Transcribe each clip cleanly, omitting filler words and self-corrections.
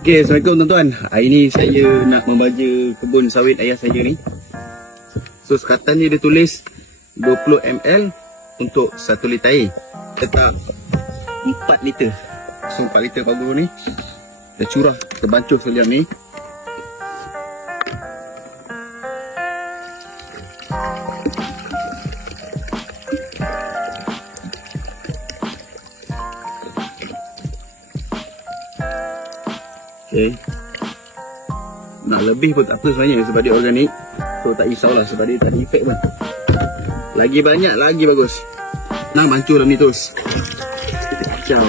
Okay, Assalamualaikum tuan-tuan. Hari ni saya nak membaja kebun sawit ayah saya ni. So sekatan dia tulis 20 ml untuk 1 liter air. Tetap 4 liter. So 4 liter pagu ni kita curah, kita bancuh sekali ni. Okay. Nak lebih pun tak apa sebenarnya sebab dia organik. So tak risaulah sebab dia tak ada efek pun. Lagi banyak lagi bagus. Nah, bancuh dalam ni terus. Kacau.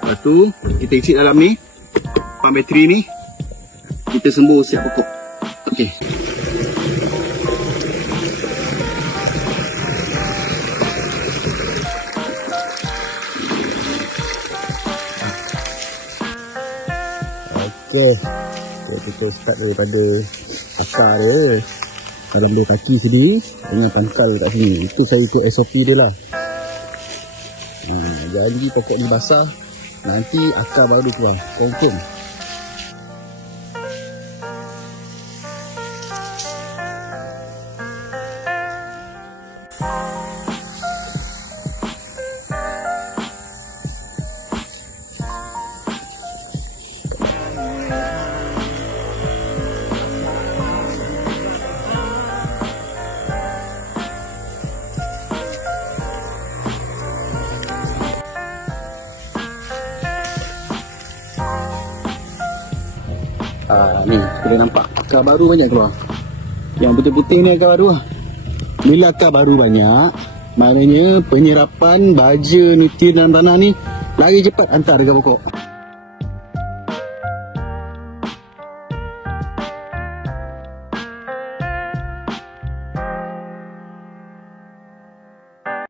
Lepas tu kita isi dalam ni pump bateri ni. Kita sembuh siap pokok. Okay. Okay, kita start daripada akar dia dalam 2 kaki sini dengan tangkal kat sini. Itu saya ikut SOP dia lah. Janji pokok ni basah, nanti akar baru keluar, confirm. Ni boleh nampak akar baru banyak keluar. Yang putih-putih ni akar baru lah. Bila akar baru banyak, maknanya penyerapan baja nutrien dalam tanah ni lari cepat hantar dekat pokok.